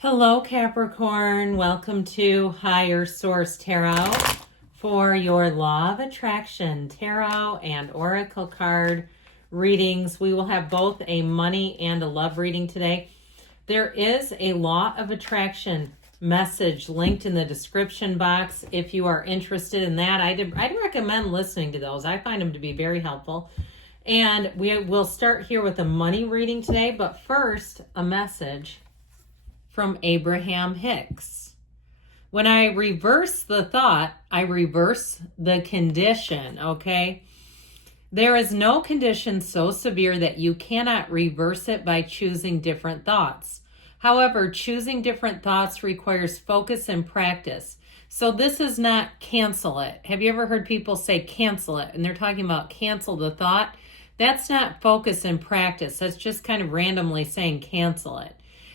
Hello, Capricorn. Welcome to Higher Source Tarot for your Law of Attraction Tarot and Oracle card readings. We will have both a money and a love reading today. There is a Law of Attraction message linked in the description box if you are interested in that. I'd recommend listening to those. I find them to be very helpful. And we will start here with a money reading today, but first, a message from Abraham Hicks. When I reverse the thought, I reverse the condition, okay? There is no condition so severe that you cannot reverse it by choosing different thoughts. However, choosing different thoughts requires focus and practice. So this is not cancel it. Have you ever heard people say cancel it? And they're talking about cancel the thought. That's not focus and practice. That's just kind of randomly saying cancel it.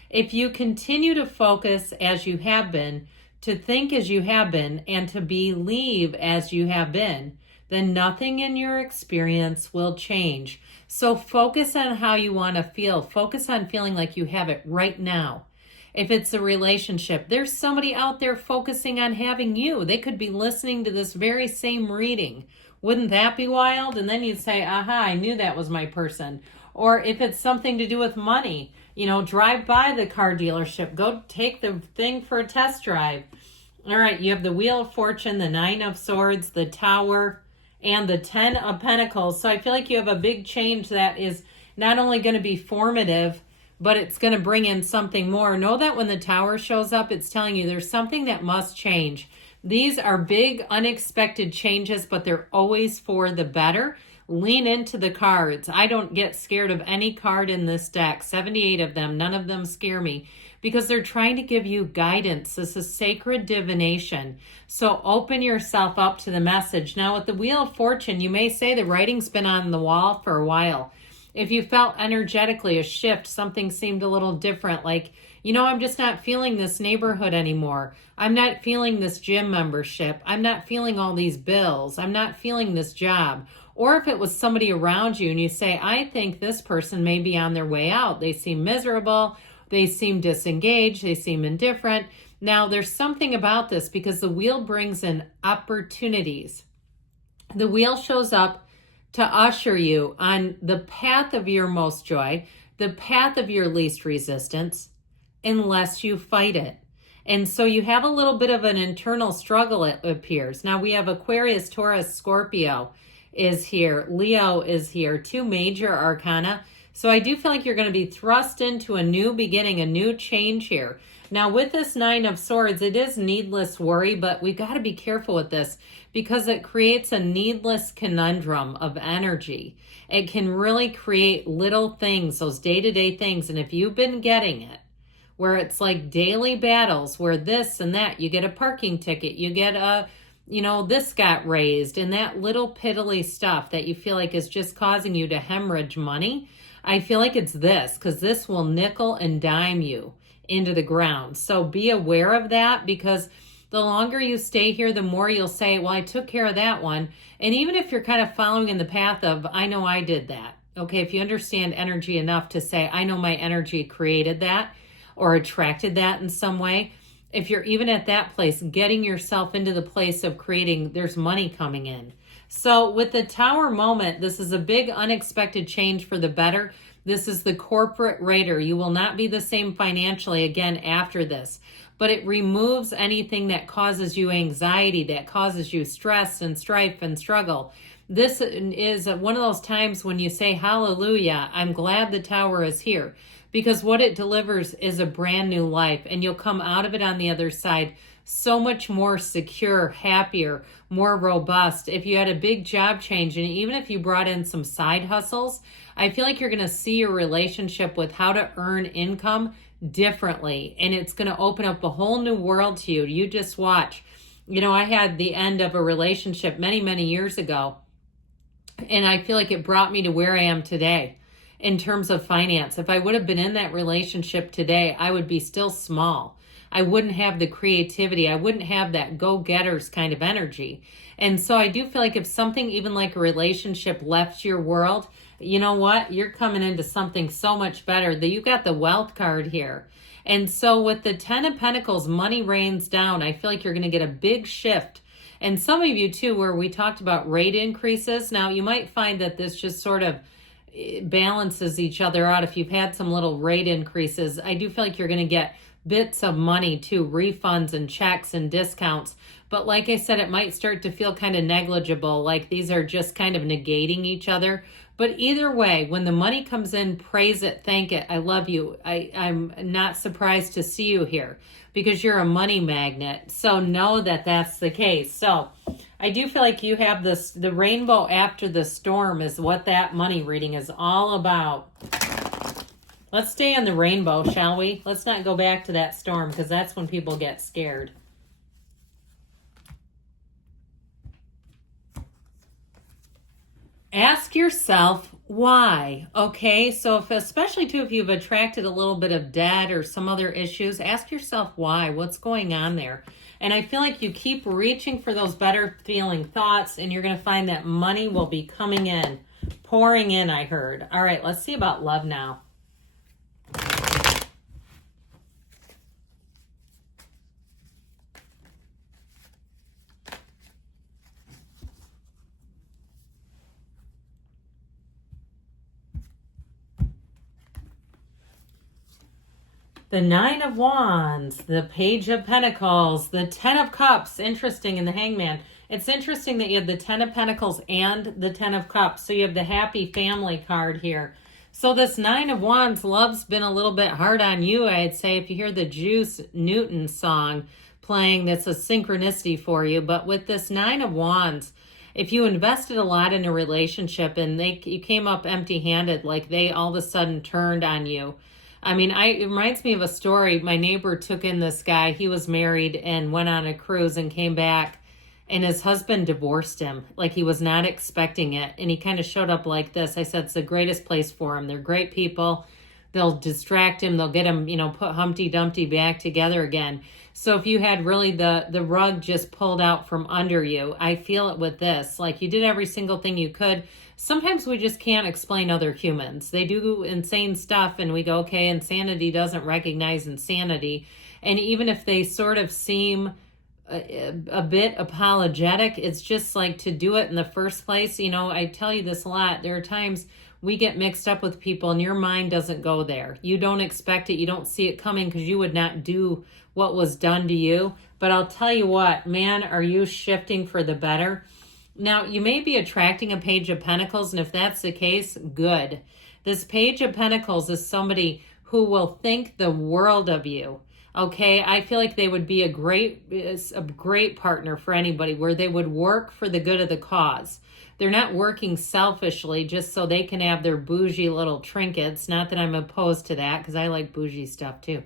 If you continue to focus as you have been, to think as you have been, and to believe as you have been, then nothing in your experience will change. So focus on how you want to feel. Focus on feeling like you have it right now. If it's a relationship, there's somebody out there focusing on having you. They could be listening to this very same reading. Wouldn't that be wild? And then you'd say, aha, I knew that was my person. Or if it's something to do with money, drive by the car dealership. Go take the thing for a test drive. All right, you have the Wheel of Fortune, the Nine of Swords, the Tower, and the Ten of Pentacles. So I feel like you have a big change that is not only going to be formative, but it's going to bring in something more. Know that when the Tower shows up, it's telling you there's something that must change. These are big, unexpected changes, but they're always for the better. Lean into the cards. I don't get scared of any card in this deck. 78 of them. None of them scare me because they're trying to give you guidance. This is sacred divination. So open yourself up to the message. Now with the Wheel of Fortune, you may say the writing's been on the wall for a while. If you felt energetically a shift, something seemed a little different, like, I'm just not feeling this neighborhood anymore. I'm not feeling this gym membership. I'm not feeling all these bills. I'm not feeling this job. Or if it was somebody around you and you say, I think this person may be on their way out. They seem miserable. They seem disengaged. They seem indifferent. Now, there's something about this because the wheel brings in opportunities. The wheel shows up to usher you on the path of your most joy, the path of your least resistance, unless you fight it. And so you have a little bit of an internal struggle, it appears. Now we have Aquarius, Taurus, Scorpio is here. Leo is here. Two major arcana. So I do feel like you're going to be thrust into a new beginning, a new change here. Now with this Nine of Swords, it is needless worry, but we got to be careful with this because it creates a needless conundrum of energy. It can really create little things, those day-to-day things. And if you've been getting it, where it's like daily battles, where this and that, you get a parking ticket, you get a this got raised, and that little piddly stuff that you feel like is just causing you to hemorrhage money. I feel like it's this, because this will nickel and dime you into the ground. So be aware of that, because the longer you stay here, the more you'll say, well, I took care of that one. And even if you're kind of following in the path of, I know I did that. Okay, if you understand energy enough to say, I know my energy created that or attracted that in some way. If you're even at that place, getting yourself into the place of creating, there's money coming in. So with the Tower moment, this is a big unexpected change for the better. This is the corporate raider. You will not be the same financially again after this, but it removes anything that causes you anxiety, that causes you stress and strife and struggle. This is one of those times when you say, hallelujah, I'm glad the Tower is here. Because what it delivers is a brand new life, and you'll come out of it on the other side so much more secure, happier, more robust. If you had a big job change, and even if you brought in some side hustles, I feel like you're going to see your relationship with how to earn income differently, and it's going to open up a whole new world to you. You just watch. I had the end of a relationship many, many years ago, and I feel like it brought me to where I am today. In terms of finance, if I would have been in that relationship today, I would be still small. I wouldn't have the creativity. I wouldn't have that go-getters kind of energy. And so I do feel like if something even like a relationship left your world, you know what? You're coming into something so much better. That you got the wealth card here. And so with the 10 of Pentacles, money rains down. I feel like you're going to get a big shift. And some of you too, where we talked about rate increases. Now you might find that this just sort of balances each other out. If you've had some little rate increases, I do feel like you're going to get bits of money too, refunds and checks and discounts. But like I said, it might start to feel kind of negligible, like these are just kind of negating each other. But either way, when the money comes in, praise it, thank it. I love you. I'm not surprised to see you here because you're a money magnet. So know that that's the case. So I do feel like you have this, the rainbow after the storm is what that money reading is all about. Let's stay on the rainbow, shall we? Let's not go back to that storm because that's when people get scared. Ask yourself why, okay? So if, especially too, if you've attracted a little bit of debt or some other issues, ask yourself why, what's going on there? And I feel like you keep reaching for those better feeling thoughts and you're going to find that money will be coming in, pouring in, I heard. All right, let's see about love now. The Nine of Wands, the Page of Pentacles, the Ten of Cups. Interesting in the Hangman. It's interesting that you have the Ten of Pentacles and the Ten of Cups. So you have the happy family card here. So this Nine of Wands, love's been a little bit hard on you, I'd say. If you hear the Juice Newton song playing, that's a synchronicity for you. But with this Nine of Wands, if you invested a lot in a relationship and you came up empty-handed, like they all of a sudden turned on you. I mean, it reminds me of a story. My neighbor took in this guy. He was married and went on a cruise and came back, and his husband divorced him. Like he was not expecting it. And he kind of showed up like this. I said, it's the greatest place for him. They're great people. They'll distract him. They'll get him, put Humpty Dumpty back together again. So if you had really the rug just pulled out from under you, I feel it with this. Like you did every single thing you could. Sometimes we just can't explain other humans. They do insane stuff and we go, okay, insanity doesn't recognize insanity. And even if they sort of seem a bit apologetic, it's just like to do it in the first place. I tell you this a lot. There are times we get mixed up with people and your mind doesn't go there. You don't expect it. You don't see it coming because you would not do what was done to you. But I'll tell you what, man, are you shifting for the better? Now, you may be attracting a Page of Pentacles, and if that's the case, good. This Page of Pentacles is somebody who will think the world of you. Okay, I feel like they would be a great partner for anybody, where they would work for the good of the cause. They're not working selfishly just so they can have their bougie little trinkets. Not that I'm opposed to that, because I like bougie stuff too.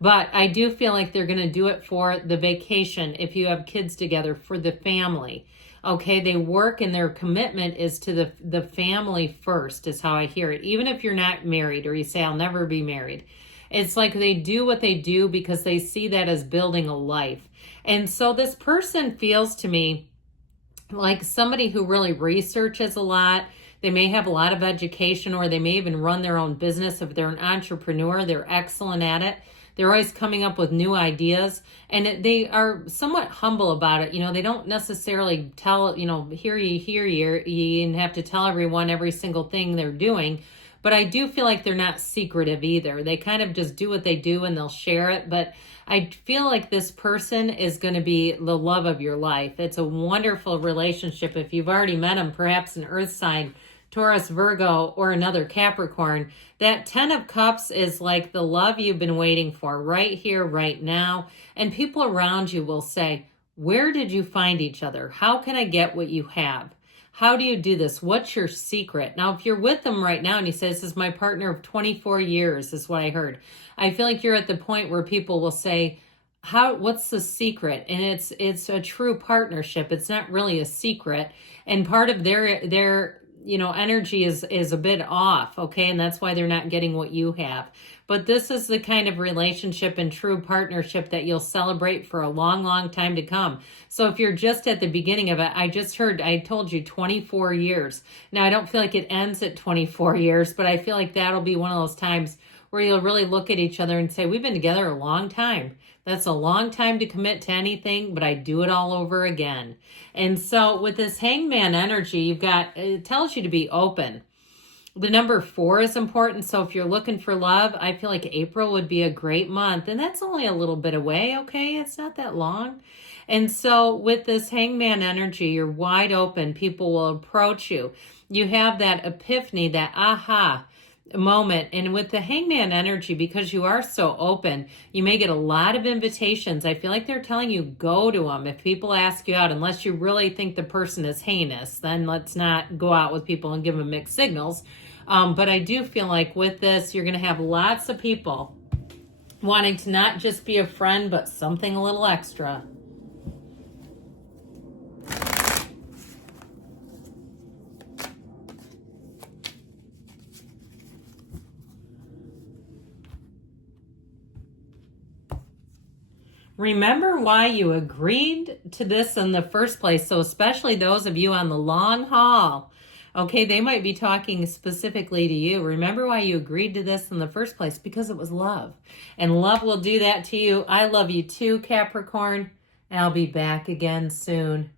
But I do feel like they're going to do it for the vacation, if you have kids together, for the family. Okay, they work and their commitment is to the family first, is how I hear it. Even if you're not married or you say, I'll never be married. It's like they do what they do because they see that as building a life. And so this person feels to me like somebody who really researches a lot. They may have a lot of education, or they may even run their own business. If they're an entrepreneur, they're excellent at it. They're always coming up with new ideas, and they are somewhat humble about it. They don't necessarily tell, hear ye, and have to tell everyone every single thing they're doing. But I do feel like they're not secretive either. They kind of just do what they do and they'll share it. But I feel like this person is going to be the love of your life. It's a wonderful relationship. If you've already met them, perhaps an earth sign, Taurus, Virgo, or another Capricorn, that 10 of Cups is like the love you've been waiting for right here, right now. And people around you will say, where did you find each other? How can I get what you have? How do you do this? What's your secret? Now, if you're with them right now and you say, this is my partner of 24 years, is what I heard. I feel like you're at the point where people will say, what's the secret? And it's a true partnership. It's not really a secret. And part of their energy is a bit off, okay? And that's why they're not getting what you have. but this is the kind of relationship and true partnership that you'll celebrate for a long, long time to come. So if you're just at the beginning of it, I told you 24 years. Now, I don't feel like it ends at 24 years, but I feel like that'll be one of those times where you'll really look at each other and say, we've been together a long time. That's a long time to commit to anything, but I do it all over again. And so with this hangman energy, it tells you to be open. The number 4 is important. So if you're looking for love, I feel like April would be a great month. And that's only a little bit away, okay? It's not that long. And so with this hangman energy, you're wide open. People will approach you. You have that epiphany, that aha moment. And with the hangman energy, because you are so open, you may get a lot of invitations. I feel like they're telling you go to them. If people ask you out, unless you really think the person is heinous, then let's not go out with people and give them mixed signals. But I do feel like with this, you're going to have lots of people wanting to not just be a friend, but something a little extra. Remember why you agreed to this in the first place. So especially those of you on the long haul, okay, they might be talking specifically to you. Remember why you agreed to this in the first place, because it was love. And love will do that to you. I love you too, Capricorn, and I'll be back again soon.